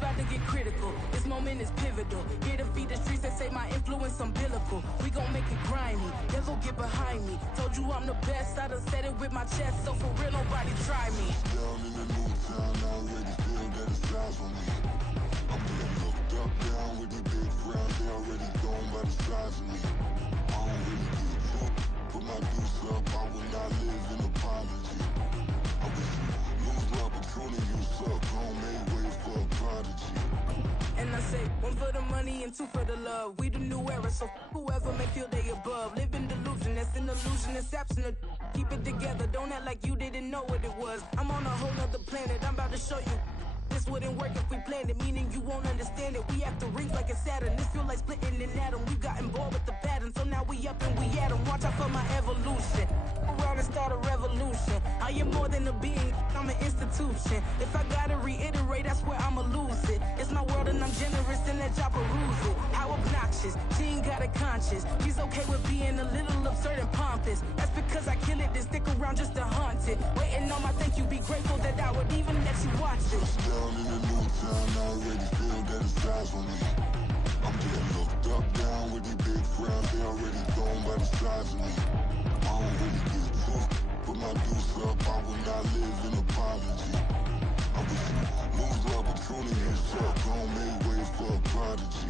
about to get critical. This moment is pivotal. Here to feed the streets that say my influence umbilical. We gon' make it grimy. They'll go get behind me. Told you I'm the best. I done said it with my chest. So for real, nobody try me. Down in the new town, I already feel that it's eyes on me. I'm being looked up, down with the big crowd. They already gone by the size of me. I don't really get took. Put my deuce up, I will not live in apology. I wish you lose the opportunity, you suck. Homemade way for a prodigy. And I say, one for the money and two for the love. We the new era, so whoever may feel they above. Live in delusion, that's an illusion, it's absent. Keep it together, don't act like you didn't know what it was. I'm on a whole nother planet, I'm about to show you. This wouldn't work if we planned it, meaning you won't understand it. We have to rings like a Saturn, this feel like splitting an atom. We got involved with the pattern, so now we up and we at 'em. Watch out for my evolution, around and start a revolution. I am more than a being, I'm an institution. If I gotta reiterate, that's where I'ma lose it. It's my world and I'm generous and let y'all peruse it. How obnoxious, she ain't got a conscience. She's okay with being a little absurd and pompous. That's because I kill it, then stick around just to haunt it. Waiting on my thank you, be grateful that I would even let you watch it. Down in the new town, I already feel that it's eyes on me. I'm getting looked up, down with the big crowd. They already gone by the size of me. I don't really get took. Put my deuce up, I will not live in apology. I wish you lose the opportunity, you suck. Homemade way for a prodigy.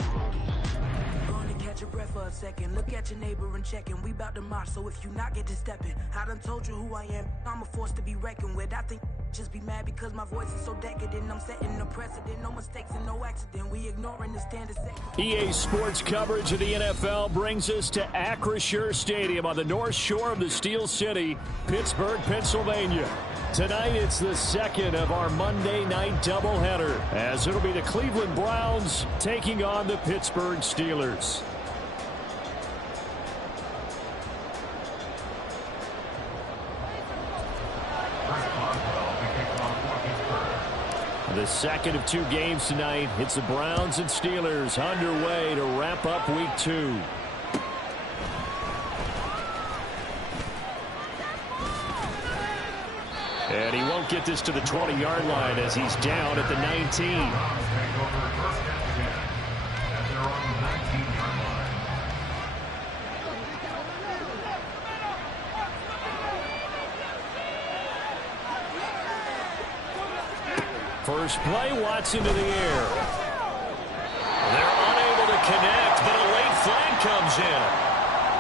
Only catch your breath for a second. Look at your neighbor and check in. We bout to march, so if you not get to stepping, I done told you who I am. I'm a force to be reckoned with. I think just be mad because my voice is so decadent. I'm setting a precedent. No mistakes and no accident. We ignoring the standard set. EA Sports coverage of the NFL brings us to Acrisure Stadium on the north shore of the Steel City, Pittsburgh, Pennsylvania. Tonight, it's the second of our Monday night doubleheader, as it'll be the Cleveland Browns taking on the Pittsburgh Steelers. The second of two games tonight. It's the Browns and Steelers underway to wrap up week 2. And he won't get this to the 20-yard line as he's down at the 19. First play, Watson to the air. They're unable to connect, but a late flag comes in.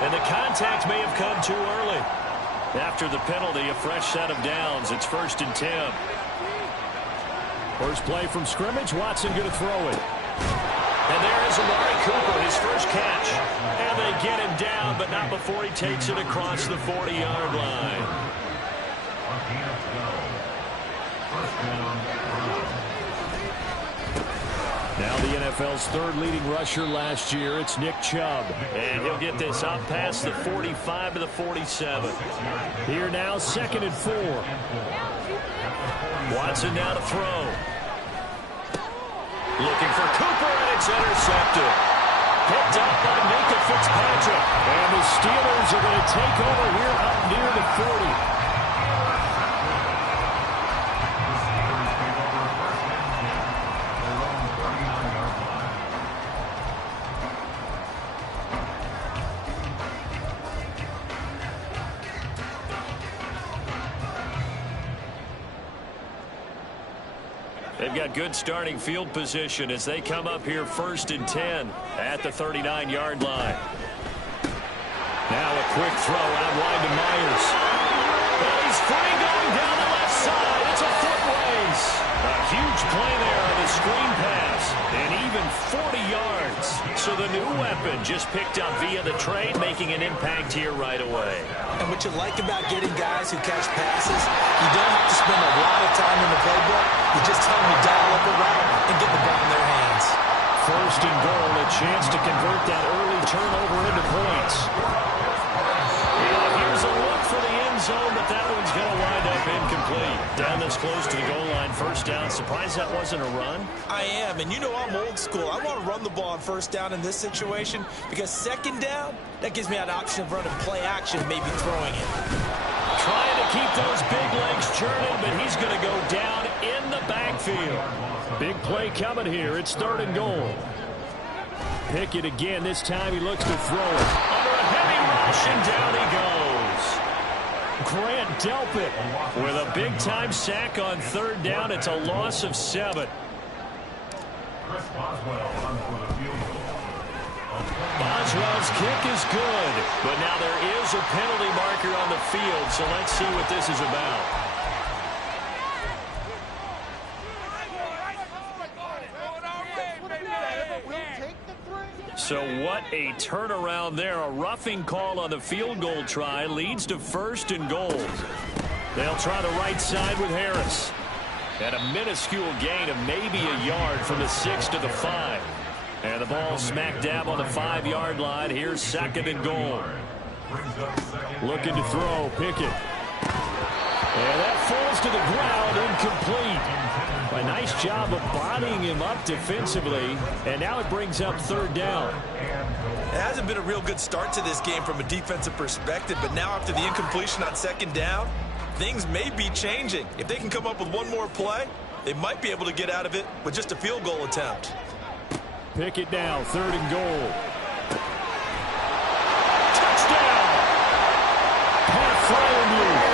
And the contact may have come too early. After the penalty, a fresh set of downs. It's 1st and 10. First play from scrimmage, Watson going to throw it. And there is Amari Cooper, his first catch. And they get him down, but not before he takes it across the 40-yard line. Now the NFL's third leading rusher last year, it's Nick Chubb. And he'll get this up past the 45 to the 47. Here now, 2nd and 4. Watson now to throw. Looking for Cooper, and it's intercepted. Picked up by Minka Fitzpatrick. And the Steelers are going to take over here up near the 40. They've got good starting field position as they come up here 1st and 10 at the 39-yard line. Now a quick throw out wide to Myers. And he's free going down the left side. It's a foot race. A huge play there on the screen pass. And even 40 yards. So the new weapon just picked up via the trade, making an impact here right away. And what you like about getting guys who catch passes, you don't have to spend a lot of time in the playbook. You just tell them to dial up a route and get the ball in their hands. 1st and goal, a chance to convert that early turnover into points. And here's a look for the end zone, but that one's going to wind up incomplete. Down this close to the goal line, 1st down. Surprised that wasn't a run? I am, and you know I'm old school. I want to run the ball on 1st down in this situation because 2nd down, that gives me an option of running play action, maybe throwing it. Trying to keep those big legs churning, but he's going to go down in the backfield. midfield. Big play coming here. It's 3rd and goal. Pickett again. This time he looks to throw it. Under a heavy rush, and down he goes. Grant Delpit with a big-time sack on 3rd down. It's a loss of 7. Boswell's kick is good, but now there is a penalty marker on the field, so let's see what this is about. So what a turnaround there. A roughing call on the field goal try leads to 1st and goal. They'll try the right side with Harris. And a minuscule gain of maybe a yard from the 6 to the 5. And the ball smack dab on the 5-yard line. Here's 2nd and goal. Looking to throw, Pickett. And that falls to the ground, incomplete. A nice job of bodying him up defensively. And now it brings up 3rd down. It hasn't been a real good start to this game from a defensive perspective, but now after the incompletion on 2nd down, things may be changing. If they can come up with one more play, they might be able to get out of it with just a field goal attempt. Pickett now, 3rd and goal. Touchdown! Pat Fryermuth.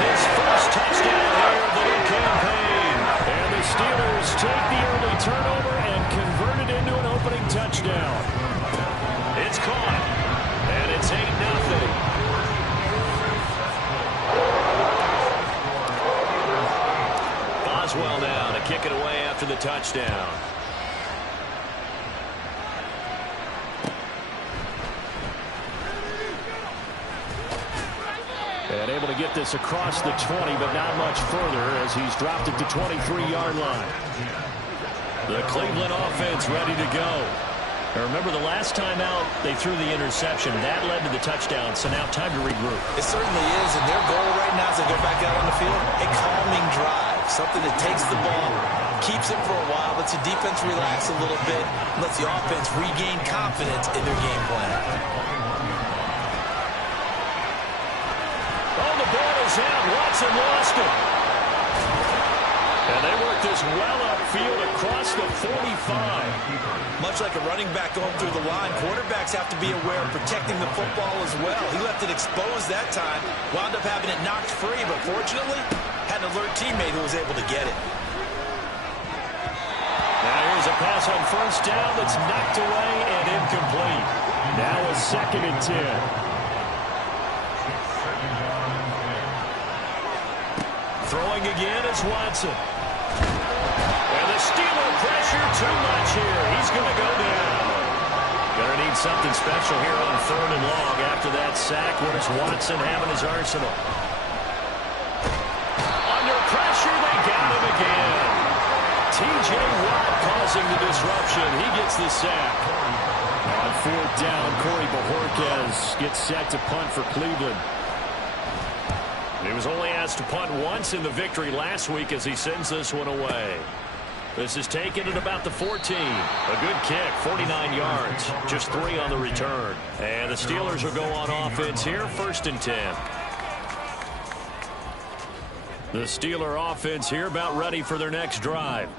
His first touchdown here of the new campaign. And the Steelers take the early turnover and convert it into an opening touchdown. It's caught. And it's 8-0. Boswell now to kick it away after the touchdown. And able to get this across the 20, but not much further as he's dropped it to 23-yard line. The Cleveland offense ready to go. Now remember, the last time out, they threw the interception. That led to the touchdown, so now time to regroup. It certainly is, and their goal right now as they go back out on the field, a calming drive, something that takes the ball, keeps it for a while, lets the defense relax a little bit, lets the offense regain confidence in their game plan. Oh, the ball is out. Watson lost it. And they work this well upfield across the 45. Much like a running back going through the line, quarterbacks have to be aware of protecting the football as well. He left it exposed that time, wound up having it knocked free, but fortunately, had an alert teammate who was able to get it. Now here's a pass on 1st down that's knocked away and incomplete. Now a 2nd and 10. Throwing again is Watson. And the Steeler pressure too much here. He's going to go down. Going to need something special here on 3rd and long after that sack. What does Watson have in his arsenal? Under pressure, they got him again. T.J. Watt causing the disruption. He gets the sack. On 4th down, Corey Bojorquez gets set to punt for Cleveland. He was only asked to punt once in the victory last week as he sends this one away. This is taken at about the 14. A good kick, 49 yards, just 3 on the return. And the Steelers will go on offense here, 1st and 10. The Steeler offense here about ready for their next drive.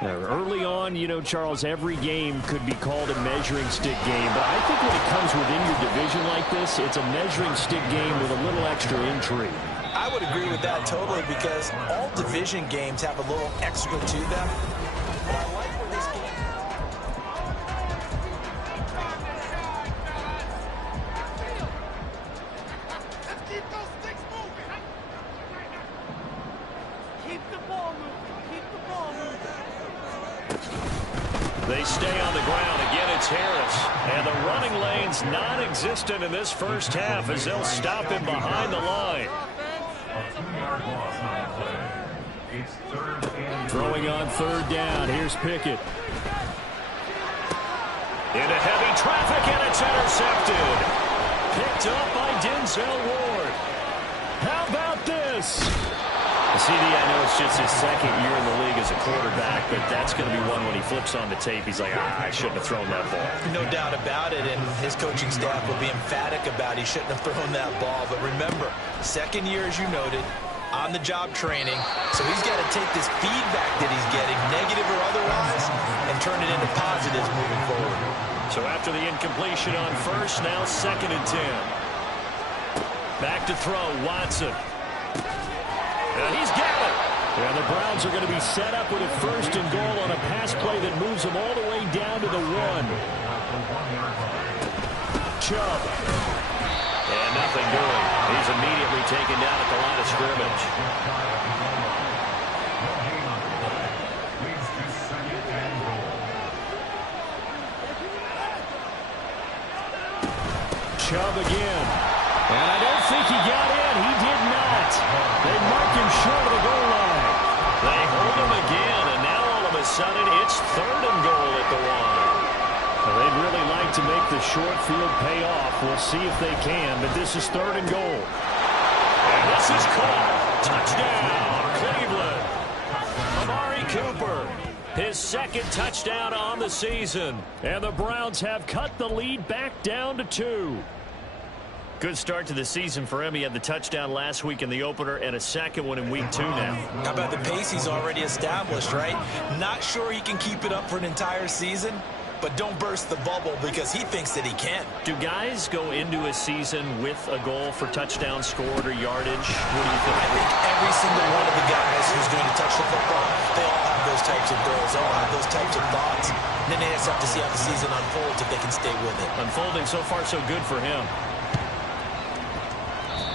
Now, early on, you know, Charles, every game could be called a measuring stick game. But I think when it comes within your division like this, it's a measuring stick game with a little extra intrigue. I would agree with that totally because all division games have a little extra to them. But I like where this game... Let's keep those sticks moving. Keep the ball moving. Keep the ball moving. They stay on the ground. Again, it's Harris. And the running lane's non-existent in this first half as they'll stop him behind the line. Throwing on 3rd down. Here's Pickett. Into heavy traffic, and it's intercepted. Picked up by Denzel Ward. How about this? CD, I know it's just his 2nd year in the league as a quarterback, but that's going to be one when he flips on the tape. He's like, I shouldn't have thrown that ball. No doubt about it, and his coaching staff will be emphatic about he shouldn't have thrown that ball. But remember, 2nd year, as you noted, on-the-job training. So he's got to take this feedback that he's getting, negative or otherwise, and turn it into positives moving forward. So after the incompletion on first, now 2nd and 10. Back to throw, Watson. And he's got it. And the Browns are going to be set up with a 1st and goal on a pass play that moves them all the way down to the 1. Chubb. And nothing doing. He's immediately taken down at the line of scrimmage. Chubb again. And I don't think he got in. He did not. They mark him short of the goal line. They hold him again, and now all of a sudden it's 3rd and goal at the 1. Well, they'd really like to make the short field pay off. We'll see if they can, but this is 3rd and goal. And this is caught. Touchdown, Cleveland. Amari Cooper, his 2nd touchdown on the season. And the Browns have cut the lead back down to 2. Good start to the season for him. He had the touchdown last week in the opener and a 2nd one in week 2 now. How about the pace he's already established, right? Not sure he can keep it up for an entire season, but don't burst the bubble because he thinks that he can. Do guys go into a season with a goal for touchdown scored or yardage? What do you think? I think every single one of the guys who's going to touch the football, they all have those types of goals. They all have those types of thoughts. And then they just have to see how the season unfolds if they can stay with it. Unfolding so far so good for him.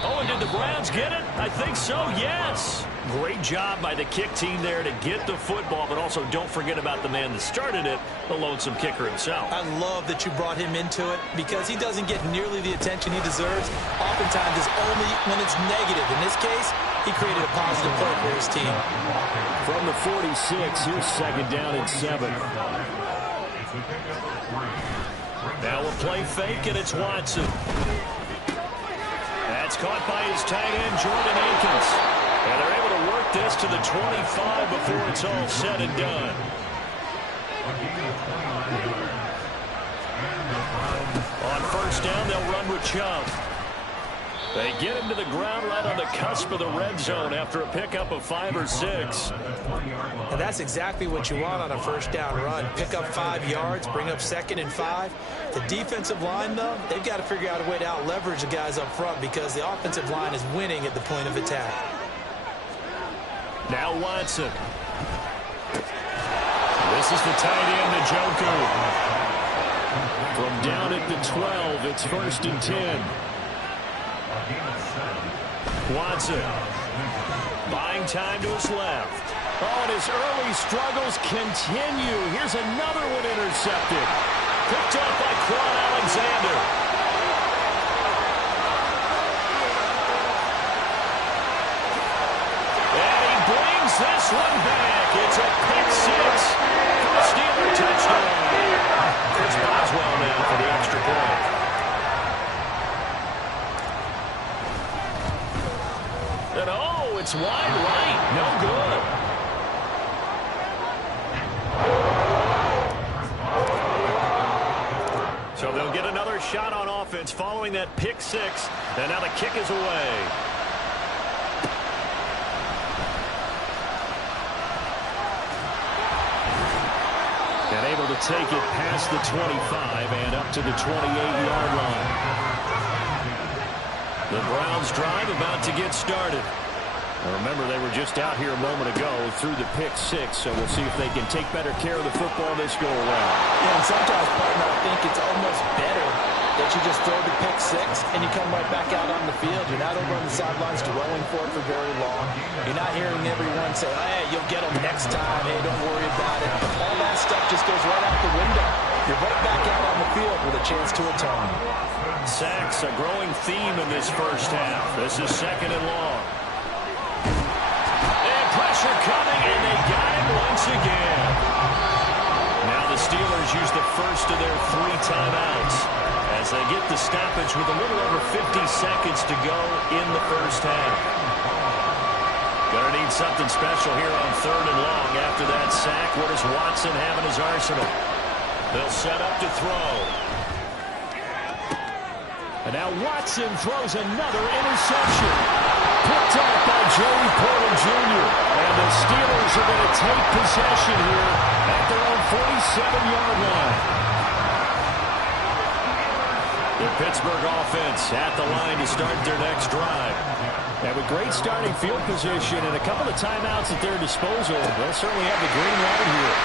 Oh, and did the Browns get it? I think so, yes. Great job by the kick team there to get the football, but also don't forget about the man that started it, the lonesome kicker himself. I love that you brought him into it because he doesn't get nearly the attention he deserves. Oftentimes it's only when it's negative. In this case, he created a positive play for his team. From the 46, here's 2nd down and 7. Now a play fake, and it's Watson. That's caught by his tight end, Jordan Akins. And they're able to work this to the 25 before it's all said and done. On 1st down, they'll run with Chubb. They get him to the ground right on the cusp of the red zone after a pickup of 5 or 6. And that's exactly what you want on a 1st down run. Pick up 5 yards, bring up 2nd and 5. The defensive line, though, they've got to figure out a way to out-leverage the guys up front because the offensive line is winning at the point of attack. Now Watson. This is the tight end, Njoku. From down at the 12, it's 1st and 10. Watson. Buying time to his left. Oh, and his early struggles continue. Here's another one intercepted. Picked up by Quan Alexander. And he brings this one back. It's a pick 6 for a Steeler touchdown. Chris Boswell now for the extra point. And oh, it's wide right. No good. So they'll get another shot on offense following that pick 6. And now the kick is away. And able to take it past the 25 and up to the 28-yard line. The Browns drive about to get started. Now remember, they were just out here a moment ago through the pick 6, so we'll see if they can take better care of the football this go around. Yeah, and sometimes, partner, I think it's almost better that you just throw the pick 6 and you come right back out on the field. You're not over on the sidelines dwelling for it for very long. You're not hearing everyone say, oh, hey, you'll get them next time. Hey, don't worry about it. All that stuff just goes right out the window. You're right back out on the field with a chance to atone. Sacks, a growing theme in this 1st half. This is 2nd and long. And pressure coming, and they got him once again. Now the Steelers use the first of their 3 timeouts as they get the stoppage with a little over 50 seconds to go in the 1st half. Gonna need something special here on 3rd and long after that sack. What does Watson have in his arsenal? They'll set up to throw. And now Watson throws another interception. Picked off by Joey Porter Jr. And the Steelers are going to take possession here at their own 47-yard line. The Pittsburgh offense at the line to start their next drive. And with great starting field position and a couple of timeouts at their disposal, they'll certainly have the green light here.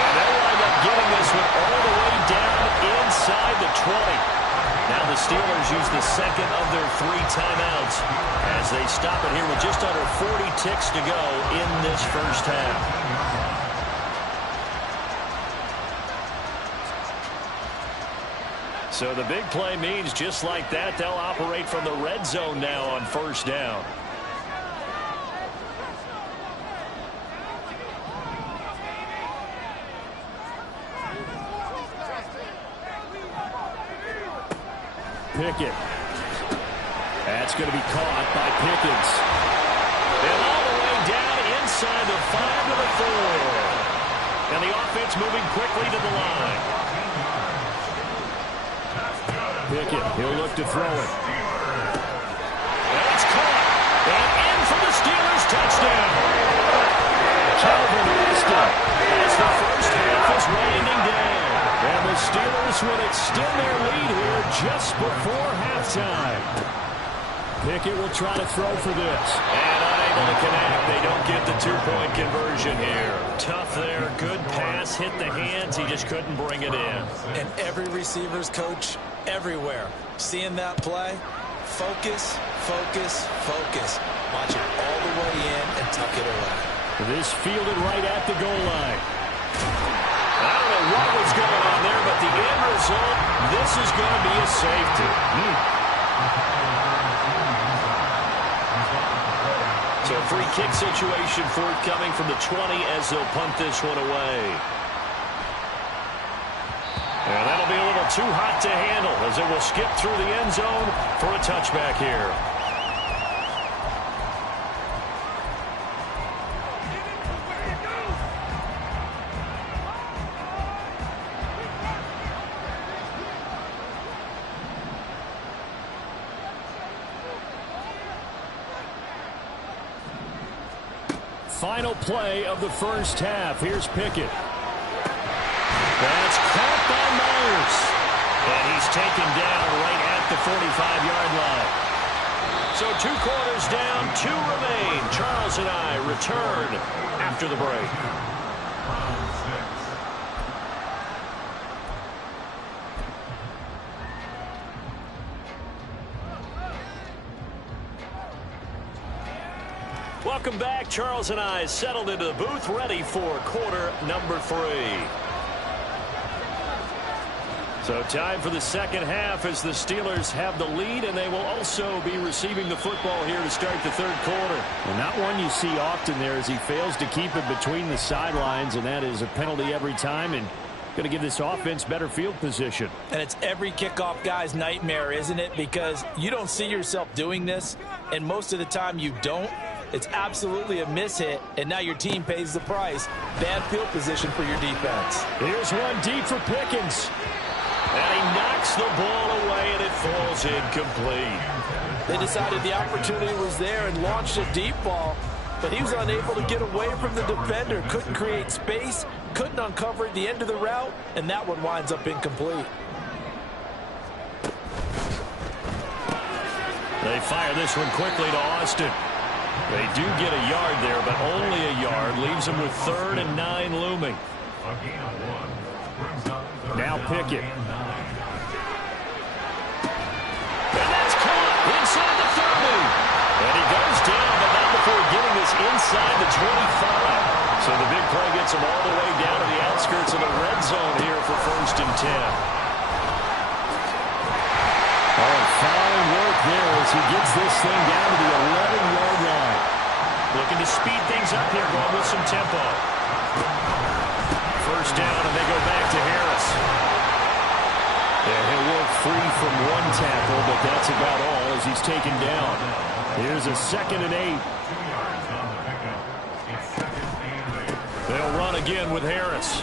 And they'll wind up getting this one all the way down inside the 20. Now the Steelers use the second of their 3 timeouts as they stop it here with just under 40 ticks to go in this first half. So the big play means just like that, they'll operate from the red zone now on first down. Pickett. That's going to be caught by Pickens. And all the way down inside the 5 to the 4. And the offense moving quickly to the line. Pickett, he'll look to throw it. And it's caught. And in for the Steelers touchdown. Calvin Austin as the first half is winding down. And the Steelers will extend their lead here just before halftime. Pickett will try to throw for this. And unable to connect. They don't get the 2-point conversion here. Tough there. Good pass. Hit the hands. He just couldn't bring it in. And every receiver's coach everywhere. Seeing that play, focus, focus, focus. Watch it all the way in and tuck it away. This fielded right at the goal line. I don't know what was going on there, but the end result, this is going to be a safety. So a free kick situation forthcoming from the 20 as they'll punt this one away. And that'll be a little too hot to handle as it will skip through the end zone for a touchback here. Final play of the first half. Here's Pickett. That's caught by Myers. And he's taken down right at the 45-yard line. So 2 quarters down, 2 remain. Charles and I return after the break. Welcome back. Charles and I settled into the booth, ready for quarter number 3. So time for the second half as the Steelers have the lead, and they will also be receiving the football here to start the third quarter. And not one you see often there as he fails to keep it between the sidelines, and that is a penalty every time and going to give this offense better field position. And it's every kickoff guy's nightmare, isn't it? Because you don't see yourself doing this, and most of the time you don't. It's absolutely a mishit, and now your team pays the price. Bad field position for your defense. Here's one deep for Pickens. And he knocks the ball away, and it falls incomplete. They decided the opportunity was there and launched a deep ball, but he was unable to get away from the defender. Couldn't create space, couldn't uncover at the end of the route, and that one winds up incomplete. They fire this one quickly to Austin. They do get a yard there, but only a yard. Leaves them with 3rd and 9 looming. Now Pickett. And that's caught inside the 30. And he goes down, but not before getting this inside the 25. So the big play gets him all the way down to the outskirts of the red zone here for 1st and 10. Oh, fine work there as he gets this thing down to the 11-yard line. Looking to speed things up here, going with some tempo. First down, and they go back to Harris. Yeah, he'll work free from one tackle, but that's about all as he's taken down. Here's a 2nd and 8. They'll run again with Harris.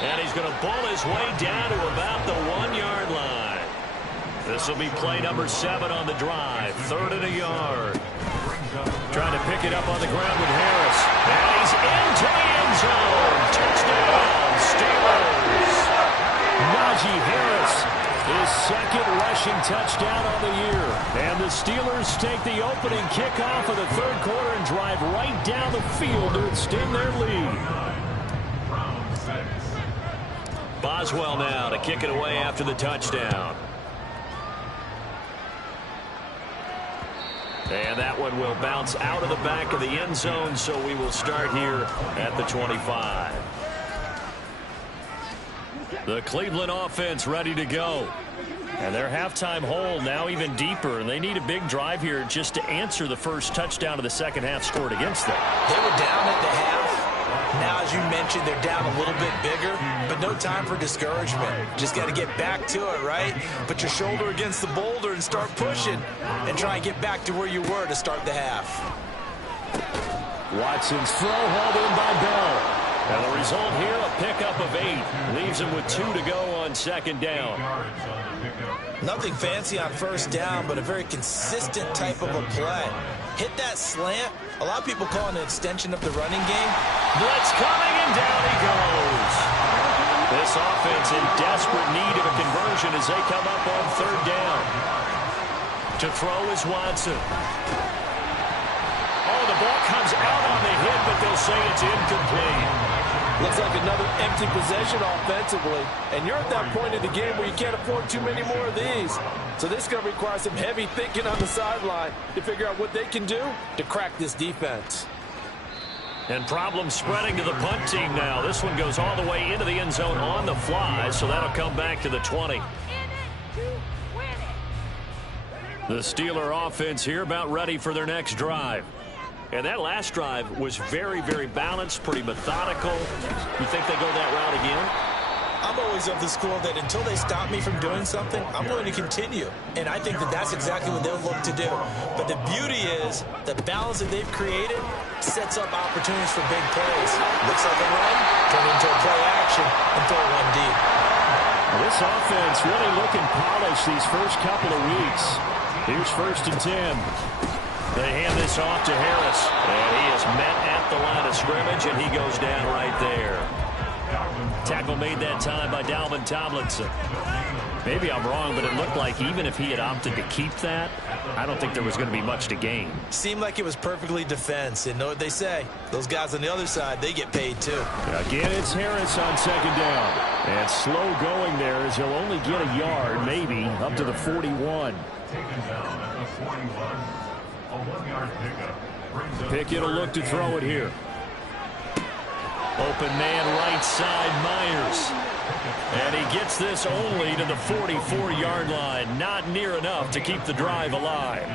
And he's going to ball his way down to about the 1-yard line. This will be play number 7 on the drive. 3rd and a yard. Trying to pick it up on the ground with Harris. And he's into the end zone. Touchdown, Steelers. Najee Harris, his 2nd rushing touchdown on the year. And the Steelers take the opening kickoff of the 3rd quarter and drive right down the field to extend their lead. Boswell now to kick it away after the touchdown. And that one will bounce out of the back of the end zone, so we will start here at the 25. The Cleveland offense ready to go. And their halftime hole now even deeper, and they need a big drive here just to answer the first touchdown of the second half scored against them. They were down at the half. Now, as you mentioned, they're down a little bit bigger, but no time for discouragement. Just got to get back to it, right? Put your shoulder against the boulder and start pushing and try and get back to where you were to start the half. Watson's throw hauled in by Bell. And the result here, a pickup of 8. Leaves him with 2 to go on 2nd down. Nothing fancy on 1st down, but a very consistent type of a play. Hit that slant. A lot of people call it an extension of the running game. Blitz coming, and down he goes. This offense in desperate need of a conversion as they come up on 3rd down. To throw is Watson. Oh, the ball comes out on the hit, but they'll say it's incomplete. Looks like another empty possession offensively. And you're at that point in the game where you can't afford too many more of these. So this is going to require some heavy thinking on the sideline to figure out what they can do to crack this defense. And problems spreading to the punt team now. This one goes all the way into the end zone on the fly, so that'll come back to the 20. The Steeler offense here about ready for their next drive. And that last drive was very, very balanced, pretty methodical. You think they go that route again? I'm always of the school that until they stop me from doing something, I'm going to continue. And I think that that's exactly what they'll look to do. But the beauty is the balance that they've created sets up opportunities for big plays. Looks like a run, turn into a play action, and throw one deep. This offense really looking polished these first couple of weeks. Here's 1st and 10. They hand this off to Harris, and he is met at the line of scrimmage, and he goes down right there. Tackle made that time by Dalvin Tomlinson. Maybe I'm wrong, but it looked like even if he had opted to keep that, I don't think there was going to be much to gain. Seemed like it was perfectly defense, and know what they say. Those guys on the other side, they get paid too. Again, it's Harris on 2nd down. And slow going there as he'll only get a yard, maybe, up to the 41. Pickett will look to throw it here. Open man right side, Myers. And he gets this only to the 44-yard line. Not near enough to keep the drive alive.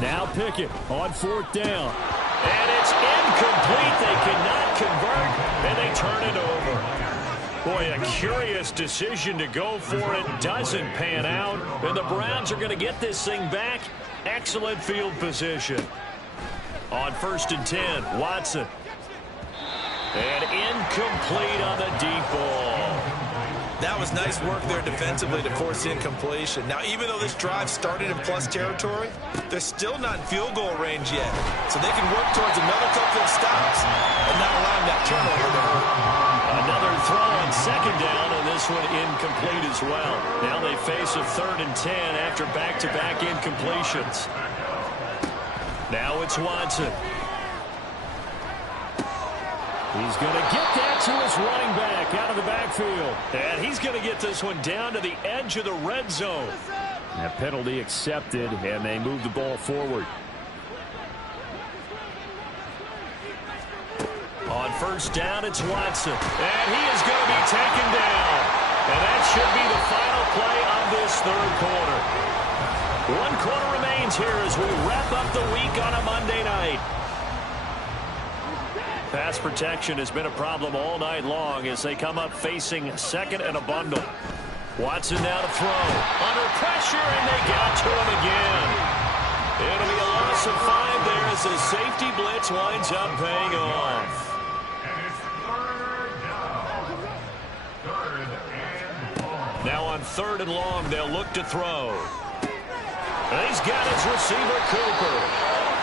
Now Pickett on 4th down. And it's incomplete. They cannot convert, and they turn it over. Boy, a curious decision to go for it. Doesn't pan out. And the Browns are going to get this thing back. Excellent field position. On 1st and 10, Watson. And incomplete on the deep ball. That was nice work there defensively to force incompletion. Now, even though this drive started in plus territory, they're still not in field goal range yet. So they can work towards another couple of stops and not allowing that turnover to hurt. Another throw on 2nd down, and this one incomplete as well. Now they face a 3rd and 10 after back-to-back incompletions. Now it's Watson. He's going to get that to his running back out of the backfield. And he's going to get this one down to the edge of the red zone. A penalty accepted, and they move the ball forward. On 1st down, it's Watson. And he is going to be taken down. And that should be the final play of this 3rd quarter. 1 quarter remains here as we wrap up the week on a Monday night. Pass protection has been a problem all night long as they come up facing 2nd and a bundle. Watson now to throw. Under pressure, and they got to him again. It'll be a loss of 5 there as the safety blitz winds up paying off. Now on on 3rd and long. They'll look to throw. And he's got his receiver, Cooper.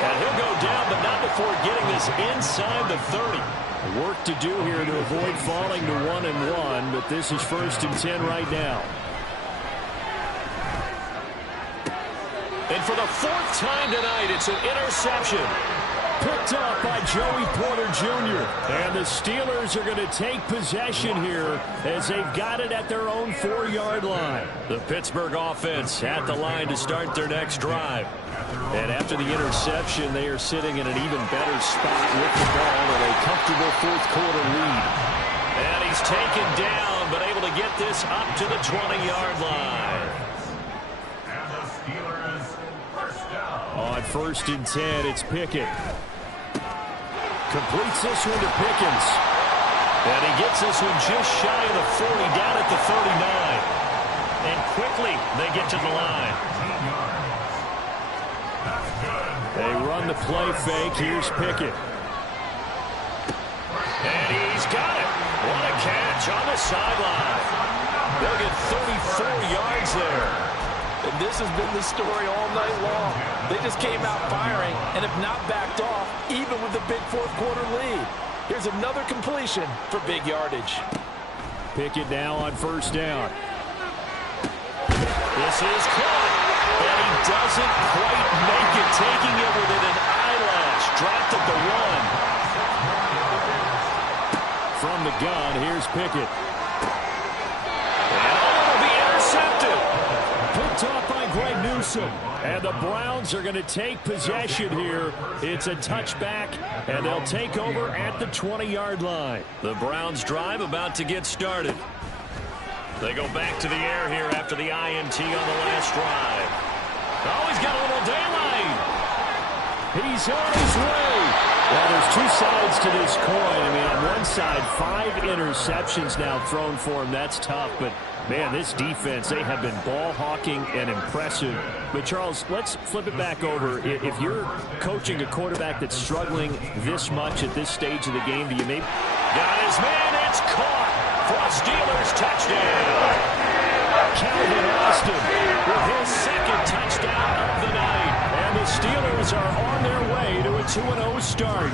And he'll go down, but not before getting this inside the 30. Work to do here to avoid falling to 1-1, but this is 1st and 10 right now. And for the 4th time tonight, it's an interception. Picked up by Joey Porter Jr. And the Steelers are going to take possession here as they've got it at their own 4-yard line. The Pittsburgh offense at the line to start their next drive. And after the interception, they are sitting in an even better spot with the ball with a comfortable 4th quarter lead. And he's taken down, but able to get this up to the 20-yard line. On 1st and 10, it's Pickett. Completes this one to Pickens. And he gets this one just shy of the 40, down at the 39. And quickly, they get to the line. They run the play fake. Here's Pickett. And he's got it. What a catch on the sideline. They'll get 34 yards there. And this has been the story all night long. They just came out firing and have not backed off, even with the big 4th quarter lead. Here's another completion for big yardage. Pickett now on 1st down. This is caught. And he doesn't quite make it, taking it within an eyelash. Dropped at the 1. From the gun, here's Pickett. And it'll be intercepted. Picked off by Greg Newsome. And the Browns are going to take possession here. It's a touchback, and they'll take over at the 20-yard line. The Browns drive about to get started. They go back to the air here after the INT on the last drive. Oh, he's got a little daylight. He's on his way. Well, there's 2 sides to this coin. I mean, on one side, 5 interceptions now thrown for him. That's tough, but man, this defense, they have been ball hawking and impressive. But, Charles, let's flip it back over. If you're coaching a quarterback that's struggling this much at this stage of the game, do you maybe... Got his man. It's caught for a Steelers touchdown. Calvin Austin with his 2nd touchdown of the night. And the Steelers are on their way to a 2-0 start.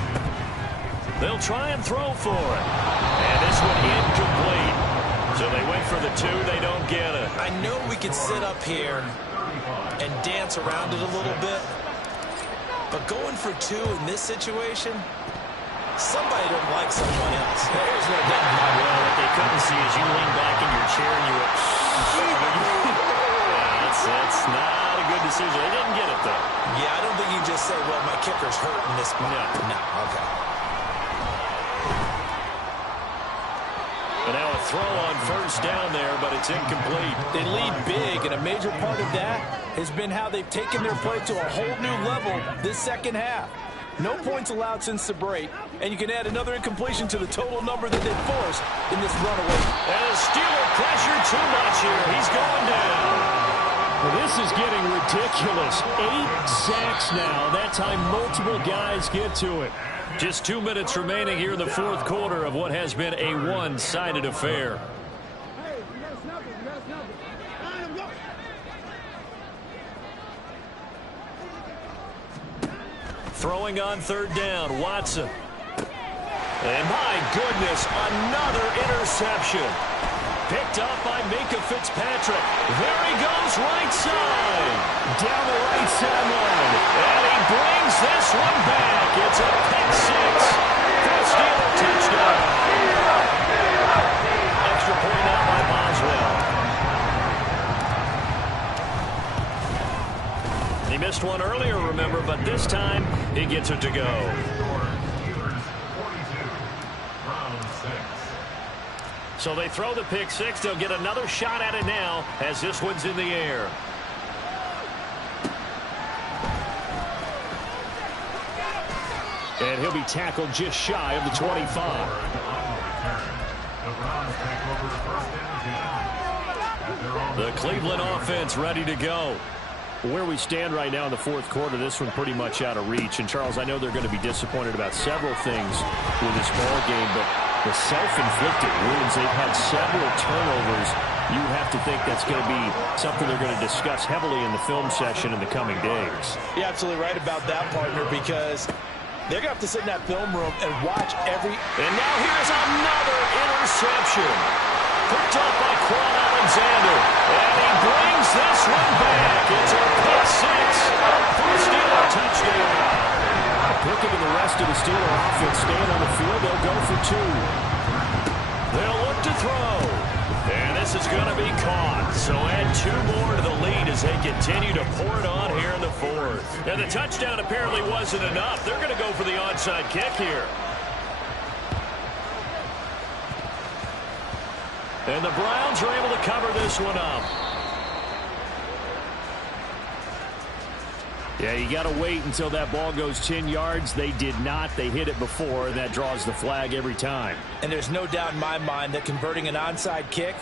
They'll try and throw for it. And this one incomplete. So they went for the 2, they don't get it. I know we could sit up here and dance around it a little bit, but going for 2 in this situation, somebody don't like someone else. There's no doubt. Well, what they couldn't see is you lean back in your chair and you were... that's not a good decision. They didn't get it, though. Yeah, I don't think you just say, well, my kicker's hurt in this spot. No, okay. But now a throw on 1st down there, but it's incomplete. They lead big, and a major part of that has been how they've taken their play to a whole new level this 2nd half. No points allowed since the break, and you can add another incompletion to the total number that they've forced in this runaway. And the Steeler pressure too much here. He's going down. Well, this is getting ridiculous. 8 sacks now. That time multiple guys get to it. Just 2 minutes remaining here in the 4th quarter of what has been a one-sided affair. Throwing on 3rd down, Watson. And my goodness, another interception. Picked up by Minkah Fitzpatrick. There he goes, right side. Down the right sideline. And he brings this one back. It's a pick 6 for a Steeler touchdown. Extra point out by Boswell. He missed one earlier, remember, but this time he gets it to go. So they throw the pick 6. They'll get another shot at it now as this one's in the air. And he'll be tackled just shy of the 25. The Cleveland offense ready to go. Where we stand right now in the 4th quarter, this one pretty much out of reach. And, Charles, I know they're going to be disappointed about several things with this ball game, but the self-inflicted wounds. They've had several turnovers. You have to think that's going to be something they're going to discuss heavily in the film session in the coming days. You're absolutely right about that, partner, because they're going to have to sit in that film room and watch every... And now here's another interception. Picked up by Quan Alexander. And he brings this one back. It's a pick six for a Steeler touchdown. Pickett and the rest of the Steeler offense staying on the field. They'll go for two. They'll look to throw. And this is going to be caught. So add two more to the lead as they continue to pour it on here in the fourth. And the touchdown apparently wasn't enough. They're going to go for the onside kick here. And the Browns are able to cover this one up. Yeah, you got to wait until that ball goes 10 yards. They did not. They hit it before, and that draws the flag every time. And there's no doubt in my mind that converting an onside kick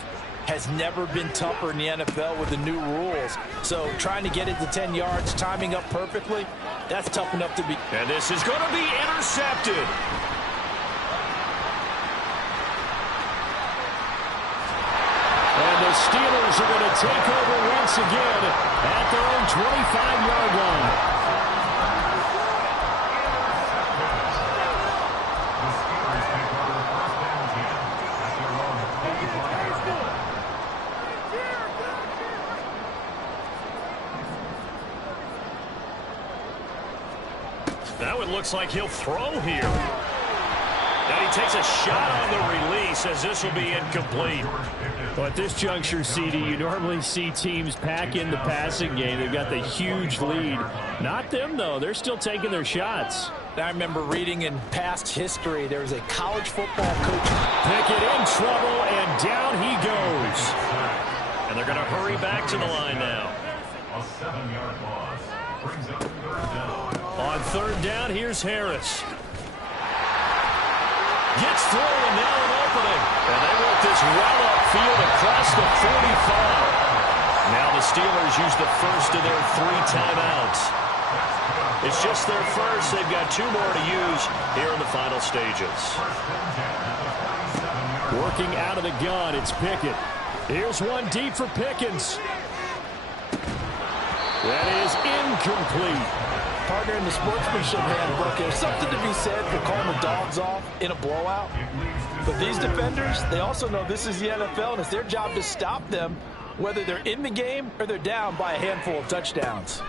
has never been tougher in the NFL with the new rules. So trying to get it to 10 yards, timing up perfectly, that's tough enough to be. And this is going to be intercepted. And the Steelers are going to take over once again at their own 25-yard line. Now it looks like he'll throw here. And he takes a shot on the release as this will be incomplete. Well, at this juncture, CD, you normally see teams pack in the passing game. They've got the huge lead. Not them, though. They're still taking their shots. I remember reading in past history, there was a college football coach. Pickett in trouble, and down he goes. And they're going to hurry back to the line now. A 7-yard loss brings up third down. On third down, here's Harris. Gets through, and now an opening. And they work this well upfield across the 45. Now the Steelers use the first of their 3 timeouts. It's just their first. They've got 2 more to use here in the final stages. Working out of the gun, it's Pickett. Here's one deep for Pickens. That is incomplete. Partner, in the sportsmanship handbook, there's something to be said for calling the dogs off in a blowout. But these defenders, they also know this is the NFL, and it's their job to stop them, whether they're in the game or they're down by a handful of touchdowns.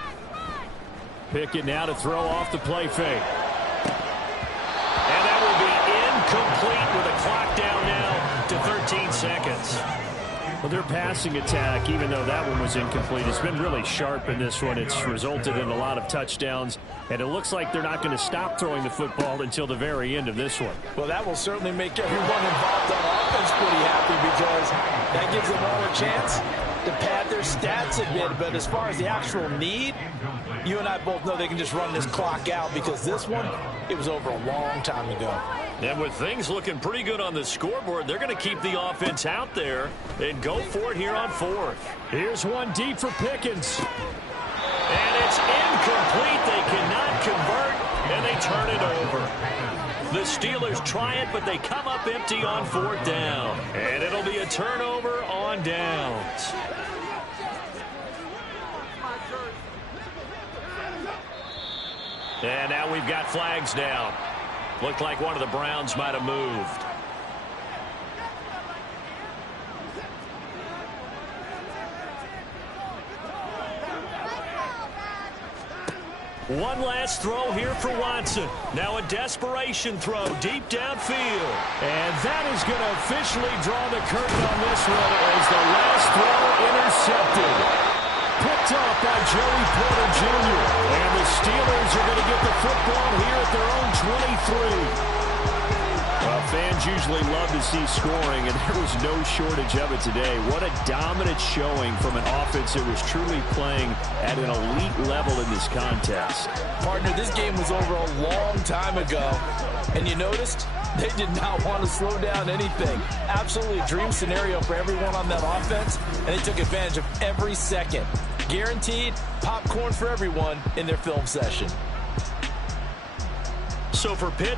Pickett now to throw off the play fake. And that will be incomplete with a clock down now to 13 seconds. Well, their passing attack, even though that one was incomplete, has been really sharp in this one. It's resulted in a lot of touchdowns, and it looks like they're not going to stop throwing the football until the very end of this one. Well, that will certainly make everyone involved on offense pretty happy, because that gives them all a chance to pad their stats a bit. But as far as the actual need, you and I both know they can just run this clock out, because this one, it was over a long time ago. And with things looking pretty good on the scoreboard, they're going to keep the offense out there and go for it here on fourth. Here's one deep for Pickens. And it's incomplete. They cannot convert, and they turn it over. The Steelers try it, but they come up empty on fourth down. And it'll be a turnover on downs. And now we've got flags down. Looked like one of the Browns might have moved. One last throw here for Watson. Now a desperation throw deep downfield. And that is going to officially draw the curtain on this one as the last throw intercepted. Picked off by Joey Porter Jr. And the Steelers are going to get the football here at their own 23. Fans usually love to see scoring, and there was no shortage of it today. What a dominant showing from an offense that was truly playing at an elite level in this contest. Partner, this game was over a long time ago, and you noticed they did not want to slow down anything. Absolutely a dream scenario for everyone on that offense, and they took advantage of every second. Guaranteed popcorn for everyone in their film session. So for Pittsburgh,